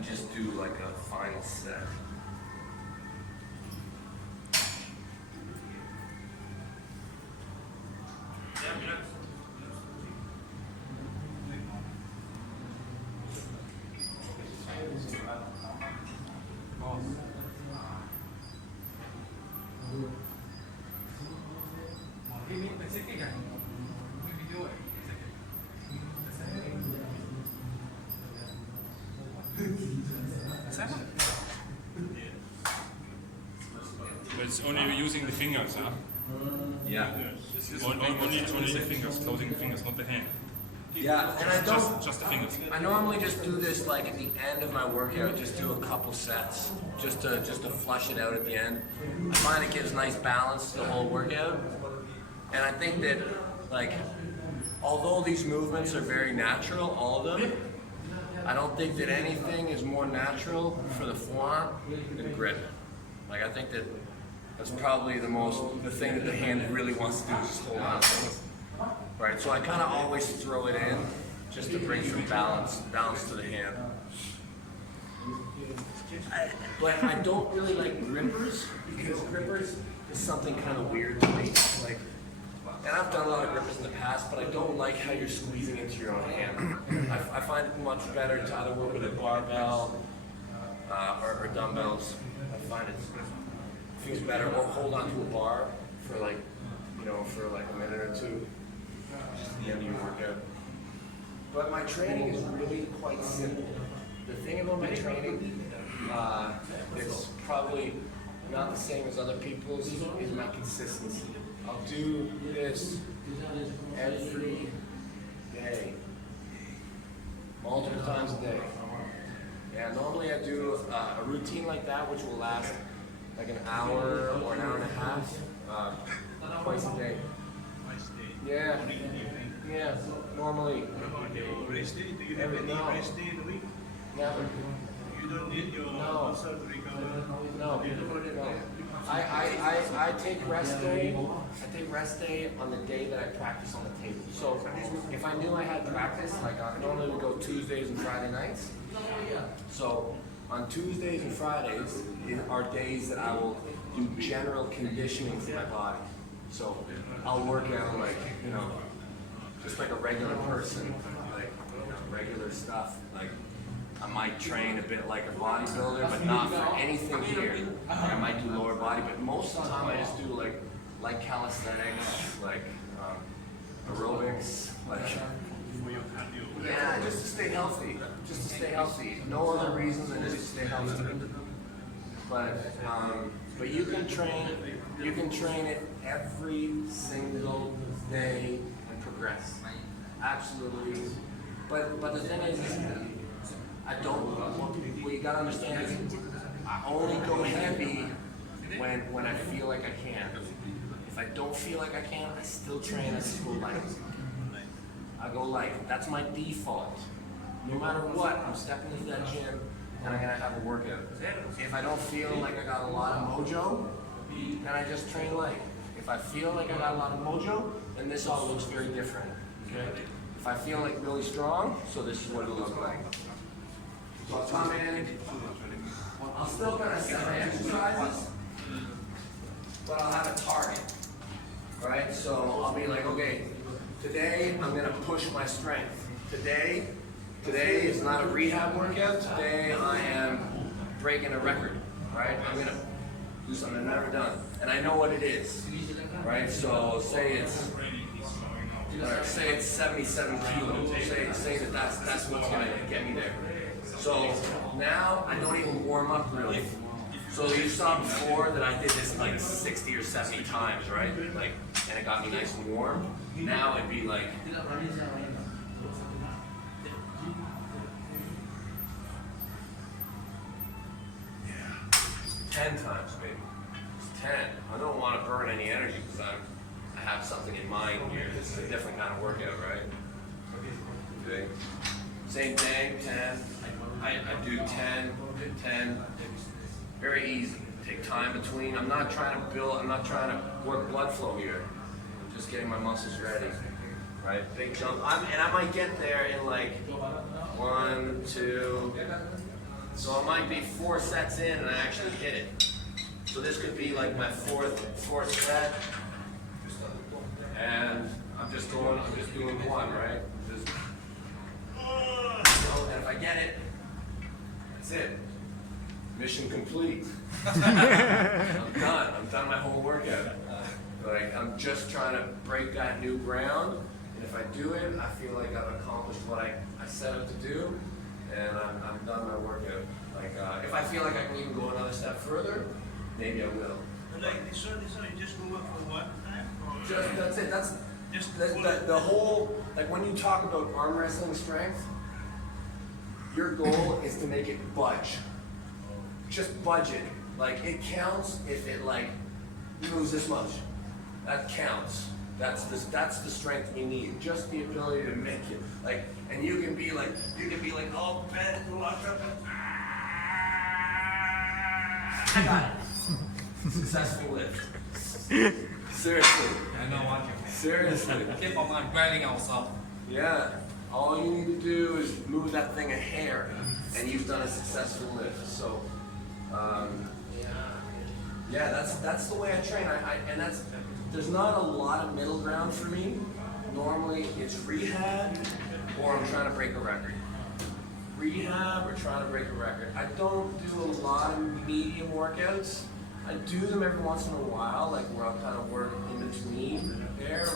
and just do like a final set. But it's only using the fingers, huh? Yeah. Only the fingers, closing the fingers, not the hand. Yeah, and I don't. Just the fingers. I normally just do this like at the end of my workout. Just do a couple sets, just to flush it out at the end. I find it gives nice balance to the whole workout, and I think that like, although these movements are very natural, all of them, I don't think that anything is more natural for the forearm than grip. Like I think that that's probably the thing that the hand really wants to do is just hold on to things. Right, so I kind of always throw it in just to bring some balance to the hand. But I don't really like grippers because grippers is something kind of weird to me. Like, and I've done a lot of grippers in the past, but I don't like how you're squeezing into your own hand. I find it much better to either work with a barbell or dumbbells. I find it feels better, or hold onto a bar for like, for like a minute or two. Just the end of your workout. But my training is really quite simple. The thing about my training that's probably not the same as other people's is my consistency. I'll do this every day, multiple times a day. Yeah, normally I do a routine like that, which will last like an hour or an hour and a half, twice a day. Yeah, yeah, normally. Rest day? Do you have any rest day in the week? Never. You don't need your muscle to recover? No. I take rest day. I take rest day on the day that I practice on the table. So if I knew I had practice, like I normally would go Tuesdays and Friday nights. So on Tuesdays and Fridays are days that I will do general conditioning for my body. So I'll work out like, just like a regular person, like regular stuff. Like I might train a bit like a bodybuilder, but not for anything here. I might do lower body, but most of the time I just do like calisthenics, like aerobics, like yeah, just to stay healthy. Just to stay healthy. No other reason than just to stay healthy. But you can train it every single day and progress. Absolutely. But the thing is what you gotta understand is I only go heavy when I feel like I can. If I don't feel like I can, I still train, I still go light. I go light. That's my default. No matter what, I'm stepping into that gym and I'm gonna have a workout. If I don't feel like I got a lot of mojo, then I just train light. If I feel like I got a lot of mojo, then this all looks very different. Okay? If I feel like really strong, so this is what it'll look like. So I'll come in, I'll still kind of set my exercises, but I'll have a target. Right? So I'll be like, okay, today I'm gonna push my strength. Today is not a rehab workout. Today I am breaking a record, right? I'm gonna do something I've never done, and I know what it is, right? So say it's 77 kilos. Say that's what's gonna get me there. So now I don't even warm up really. So you saw before that I did this like 60 or 70 times, right? Like, and it got me nice and warm. Now it'd be like. Yeah, 10 times maybe. It's 10. I don't want to burn any energy because I have something in mind here. This is a different kind of workout, right? Okay. Same thing, 10. I do 10, 10. Very easy. Take time between. I'm not trying to work blood flow here. I'm just getting my muscles ready. Right? Big jump. And I might get there in like 1, 2, So it might be 4 sets in and I actually hit it. So this could be like my fourth set. And I'm just doing one, right? And if I get it, that's it. Mission complete. I'm done. I'm done my whole workout. Like, I'm just trying to break that new ground. And if I do it, I feel like I've accomplished what I set out to do. And I'm done my workout. Like, if I feel like I can even go another step further, maybe I will. But like this one, you just move up for one time? Or That's it. That's just the whole, like when you talk about arm wrestling strength, your goal is to make it budge. Just budge it. Like it counts if it like moves this much. That counts. That's the strength you need. Just the ability to make it. Like, and you can be like all bent, locked up, and I got it. Successful lift. Seriously. I know what you Seriously. keep on grinding ourselves. Yeah. All you need to do is move that thing a hair, and you've done a successful lift. So, yeah, that's the way I train. There's not a lot of middle ground for me. Normally, it's rehab, or I'm trying to break a record. Rehab or trying to break a record. I don't do a lot of medium workouts. I do them every once in a while, like where I'll kind of work in between there,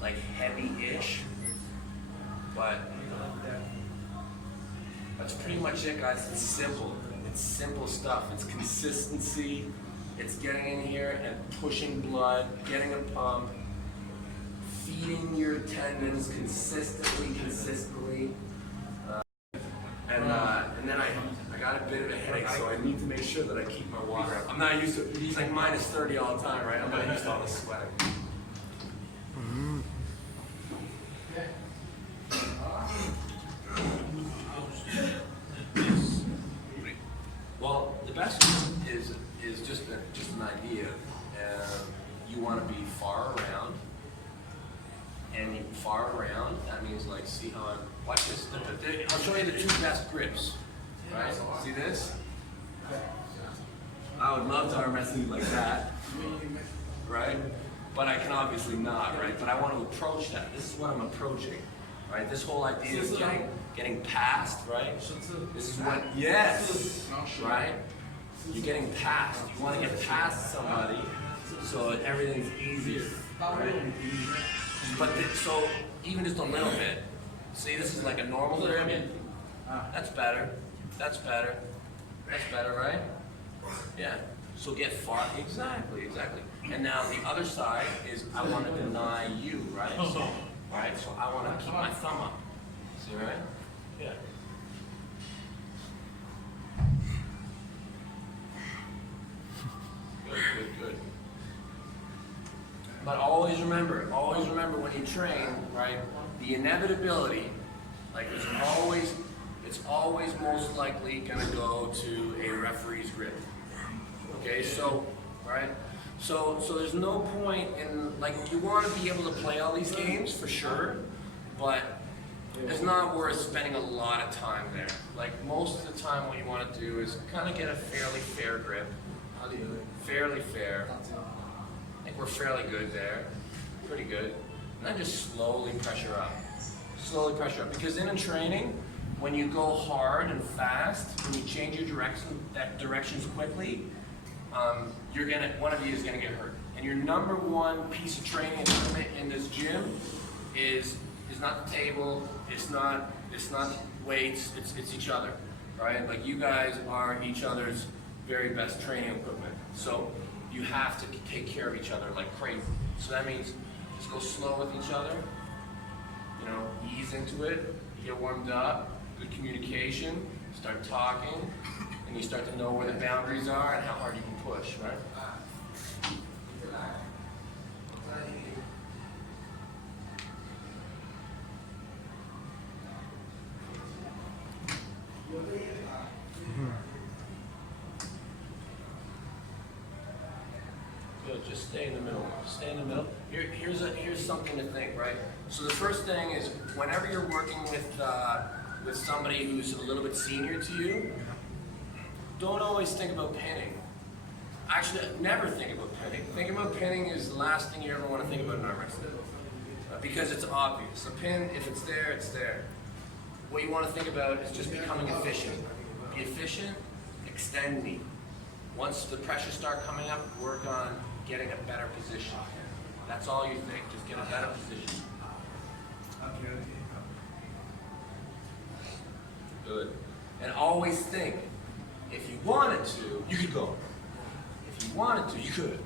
like heavy-ish. But that's pretty much it, guys. It's simple. It's simple stuff. It's consistency. It's getting in here and pushing blood, getting a pump, feeding your tendons consistently. And then I got a bit of a headache, so I need to make sure that I keep my water up. I'm not used to it. It's like -30 all the time, right? I'm not used to all this sweating. Well, the best is just an idea. You want to be far around, and far around. That means like, see how I'm. Watch this. I'll show you the 2 best grips. Right? See this? I would love to arm wrestle you like that, right? But I can obviously not, right? But I want to approach that. This is what I'm approaching, right? This whole idea is getting past, right? This is what, yes, right? You're getting past. You want to get past somebody so that everything's easier, right? But so even just a little bit. See, this is like a normal grip. That's better. That's better. That's better, right? Yeah. So get far. Exactly. And now the other side is I want to deny you, right? Right? So I want to keep my thumb up. See, right? Yeah. Good. But always remember when you train, right? The inevitability, like it's always most likely gonna go to a referee's grip. Okay, so, right? So there's no point in, like, you want to be able to play all these games for sure, but it's not worth spending a lot of time there. Like most of the time what you want to do is kind of get a fairly fair grip. Fairly fair. I think we're fairly good there. Pretty good. And then just slowly pressure up. Slowly pressure up. Because in training, when you go hard and fast, when you change your directions quickly, one of you is gonna get hurt. And your number one piece of training equipment in this gym is not the table, it's not weights, it's each other, right? Like you guys are each other's very best training equipment. So you have to take care of each other like crazy. So that means just go slow with each other, you know, ease into it, get warmed up, good communication, start talking, and you start to know where the boundaries are and how hard you can push, right? Good, just stay in the middle. Stay in the middle. Here's something to think, right? So the first thing is whenever you're working with with somebody who's a little bit senior to you, don't always think about pinning. Actually, never think about pinning. Thinking about pinning is the last thing you ever want to think about in arm wrestling. Because it's obvious. A pin, if it's there, it's there. What you want to think about is just becoming efficient. Be efficient, extend knee. Once the pressure start coming up, work on getting a better position. That's all you think, just get a better position. Good. And always think, if you wanted to, you could go. If you wanted to, you could.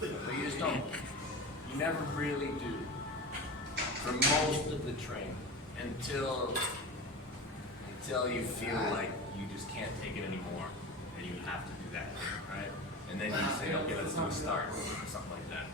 But you just don't. You never really do. For most of the training. Until you feel like you just can't take it anymore. And you have to do that, right? And then you say, okay, let's do a start. Or something like that.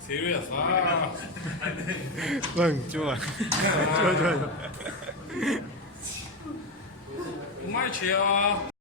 Serious? Ah. Vâng, chua. Chua. 정말 죄야.